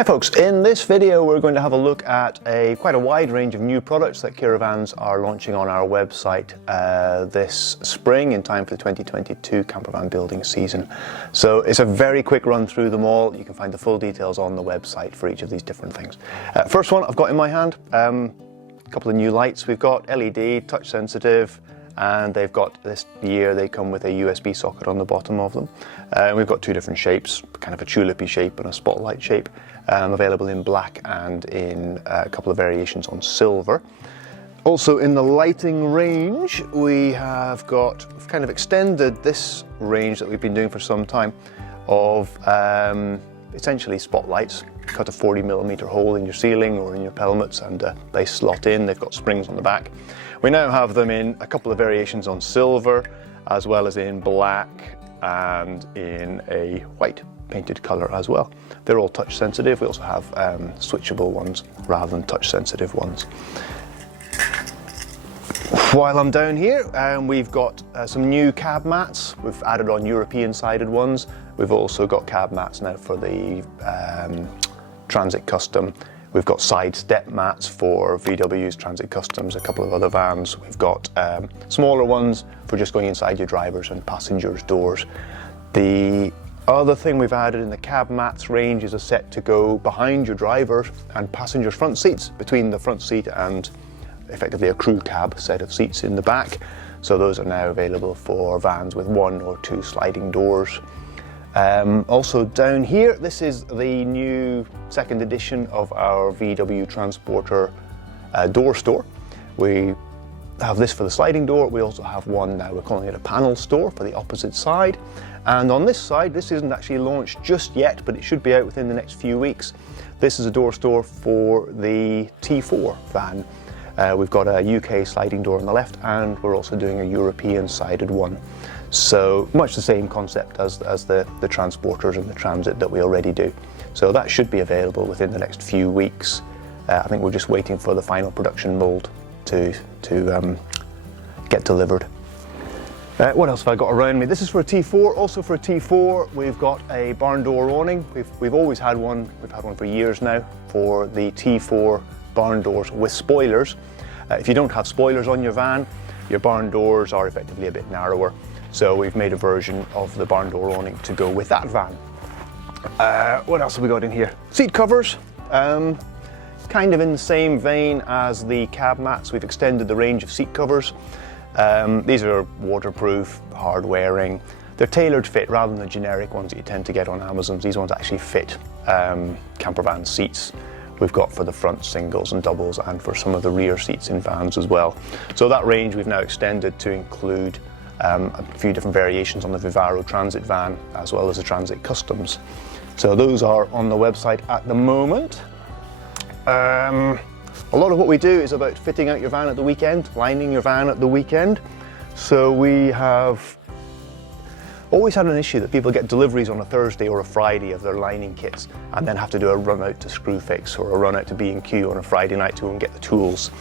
Hi folks, in this video we're going to have a look at quite a wide range of new products that Kiravans are launching on our website this spring in time for the 2022 campervan building season. So it's a very quick run through them all. You can find the full details on the website for each of these different things. First one I've got in my hand, a couple of new lights. We've got LED, touch sensitive, and they've got this year they come with a USB socket on the bottom of them. We've got two different shapes, kind of a tulipy shape and a spotlight shape, available in black and in a couple of variations on silver. Also in the lighting range, we have got kind of extended this range that we've been doing for some time of essentially spotlights. Cut a 40mm hole in your ceiling or in your pelmets and they slot in. They've got springs on the back. We now have them in a couple of variations on silver, as well as in black and in a white painted colour as well. They're all touch sensitive. We also have switchable ones rather than touch sensitive ones. While I'm down here, we've got some new cab mats. We've added on European sided ones. We've also got cab mats now for the Transit Custom. We've got side step mats for VWs, Transit Customs, a couple of other vans. We've got smaller ones for just going inside your drivers and passengers' doors. The other thing we've added in the cab mats range is a set to go behind your driver and passengers' front seats, between the front seat and effectively a crew cab set of seats in the back. So those are now available for vans with 1 or 2 sliding doors. Also down here, this is the new second edition of our VW Transporter DoorStore. We have this for the sliding door. We also have one now, we're calling it a panel store for the opposite side. And on this side, this isn't actually launched just yet, but it should be out within the next few weeks. This is a DoorStore for the T4 van. We've got a UK sliding door on the left, and we're also doing a European sided one. So much the same concept as the Transporters and the Transit that we already do. So that should be available within the next few weeks. I think we're just waiting for the final production mould to get delivered. What else have I got around me? This is for a T4. Also for a T4, we've got a barn door awning. We've always had one. We've had one for years now for the T4 barn doors with spoilers. If you don't have spoilers on your van, your barn doors are effectively a bit narrower. So we've made a version of the barn door awning to go with that van. What else have we got in here? Seat covers. Kind of in the same vein as the cab mats, we've extended the range of seat covers. These are waterproof, hard wearing. They're tailored fit rather than the generic ones that you tend to get on Amazon. These ones actually fit campervan seats. We've got for the front singles and doubles and for some of the rear seats in vans as well. So that range we've now extended to include a few different variations on the Vivaro Transit van as well as the Transit Customs. So those are on the website at the moment. A lot of what we do is about fitting out your van at the weekend, lining your van at the weekend. So we have always had an issue that people get deliveries on a Thursday or a Friday of their lining kits and then have to do a run out to Screwfix or a run out to B&Q on a Friday night to go and get the tools.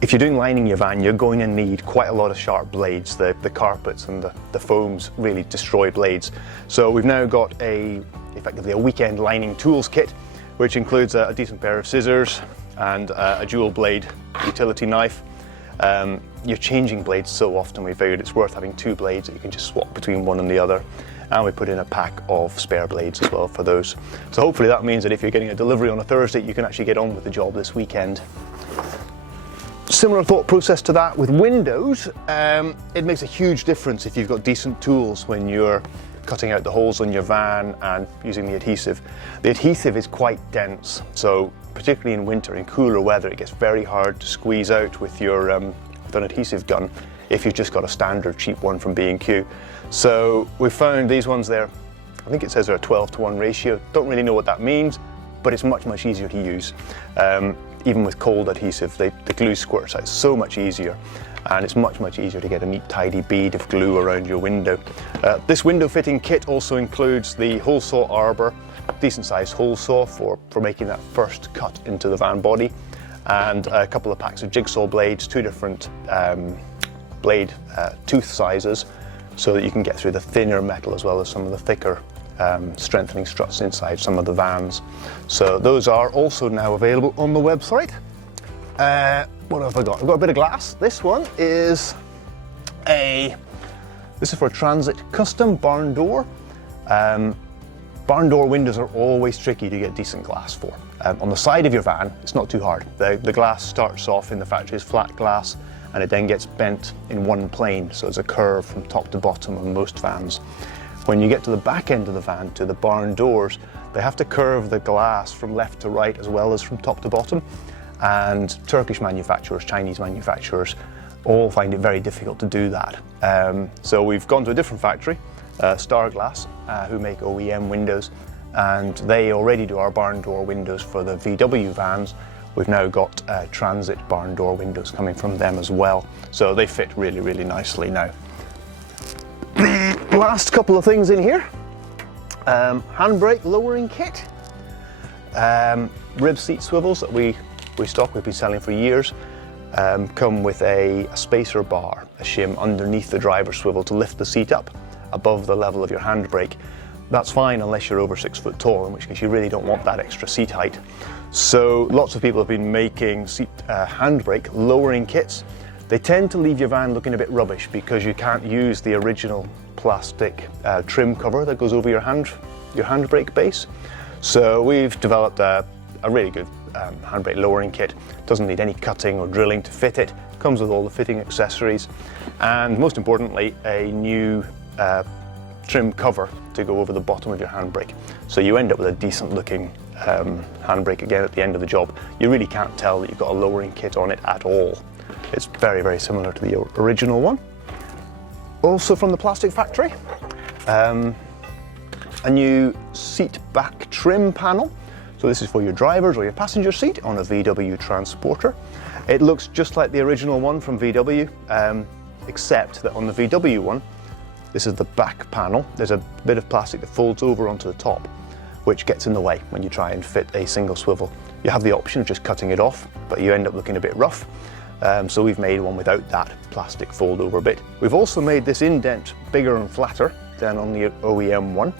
If you're doing lining your van, you're going to need quite a lot of sharp blades. The carpets and the foams really destroy blades. So we've now got effectively a weekend lining tools kit, which includes a decent pair of scissors and a dual blade utility knife. You're changing blades so often, we figured it's worth having 2 blades that you can just swap between one and the other. And we put in a pack of spare blades as well for those. So hopefully that means that if you're getting a delivery on a Thursday, you can actually get on with the job this weekend. Similar thought process to that with windows. It makes a huge difference if you've got decent tools when you're cutting out the holes on your van and using the adhesive. The adhesive is quite dense, so particularly in winter, in cooler weather, it gets very hard to squeeze out with your with an adhesive gun if you've just got a standard cheap one from B&Q. So we found these ones there, I think it says they're a 12:1 ratio. Don't really know what that means, but it's much easier to use. Even with cold adhesive, the glue squirts out so much easier, and it's much easier to get a neat tidy bead of glue around your window. This window fitting kit also includes the hole saw arbor, decent sized hole saw for making that first cut into the van body, and a couple of packs of jigsaw blades, 2 different blade tooth sizes, so that you can get through the thinner metal as well as some of the thicker strengthening struts inside some of the vans. So those are also now available on the website. What have I got? I've got a bit of glass. This one is this is for a Transit custom barn door. Barn door windows are always tricky to get decent glass for. On the side of your van, it's not too hard. The glass starts off in the factory as flat glass, and it then gets bent in one plane, so it's a curve from top to bottom on most vans. When you get to the back end of the van, to the barn doors, they have to curve the glass from left to right as well as from top to bottom, and Turkish manufacturers, Chinese manufacturers, all find it very difficult to do that. So we've gone to a different factory, Star Glass, who make OEM windows, and they already do our barn door windows for the VW vans. We've now got Transit barn door windows coming from them as well, so they fit really, really nicely now. The last couple of things in here, handbrake lowering kit, rib seat swivels that we stock, we've been selling for years, come with a spacer bar, a shim underneath the driver's swivel to lift the seat up above the level of your handbrake. That's fine unless you're over 6 foot tall, in which case you really don't want that extra seat height. So lots of people have been making handbrake lowering kits. They tend to leave your van looking a bit rubbish because you can't use the original plastic trim cover that goes over your handbrake base. So we've developed a really good handbrake lowering kit. Doesn't need any cutting or drilling to fit it. Comes with all the fitting accessories, and most importantly, a new trim cover to go over the bottom of your handbrake. So you end up with a decent looking handbrake again at the end of the job. You really can't tell that you've got a lowering kit on it at all. It's very, very similar to the original one. Also from the plastic factory, a new seat back trim panel. So this is for your driver's or your passenger seat on a VW Transporter. It looks just like the original one from VW, except that on the VW one, this is the back panel. There's a bit of plastic that folds over onto the top, which gets in the way when you try and fit a single swivel. You have the option of just cutting it off, but you end up looking a bit rough. So we've made one without that plastic fold over bit. We've also made this indent bigger and flatter than on the OEM one,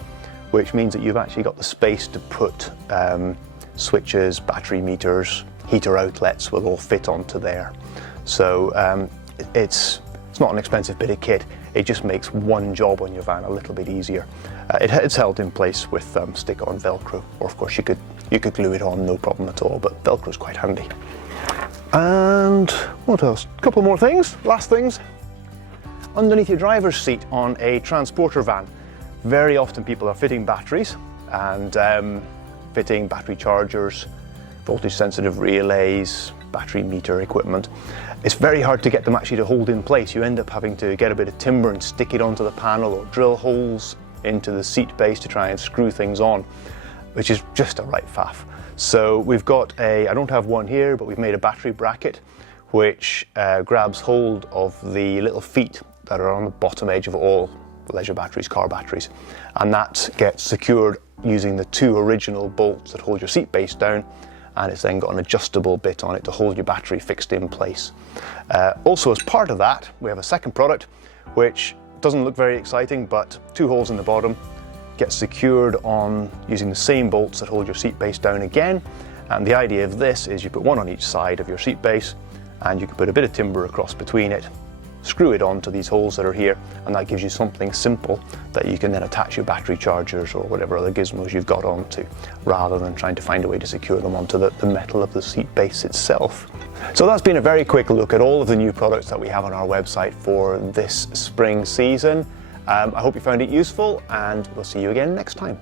which means that you've actually got the space to put switches, battery meters, heater outlets will all fit onto there. So it's not an expensive bit of kit. It just makes one job on your van a little bit easier. It's held in place with stick-on Velcro, or of course you could glue it on, no problem at all, but Velcro's quite handy. And what else? A couple more things, last things. Underneath your driver's seat on a transporter van, very often people are fitting batteries and fitting battery chargers, voltage sensitive relays, battery meter equipment. It's very hard to get them actually to hold in place. You end up having to get a bit of timber and stick it onto the panel, or drill holes into the seat base to try and screw things on, which is just a right faff. So we've got I don't have one here, but we've made a battery bracket which grabs hold of the little feet that are on the bottom edge of all leisure batteries, car batteries, and that gets secured using the two original bolts that hold your seat base down, and it's then got an adjustable bit on it to hold your battery fixed in place. Also, as part of that, we have a second product which doesn't look very exciting, but 2 holes in the bottom, gets secured on using the same bolts that hold your seat base down again. And the idea of this is you put one on each side of your seat base, and you can put a bit of timber across between it, screw it onto these holes that are here, and that gives you something simple that you can then attach your battery chargers or whatever other gizmos you've got onto, rather than trying to find a way to secure them onto the metal of the seat base itself. So that's been a very quick look at all of the new products that we have on our website for this spring season. I hope you found it useful, and we'll see you again next time.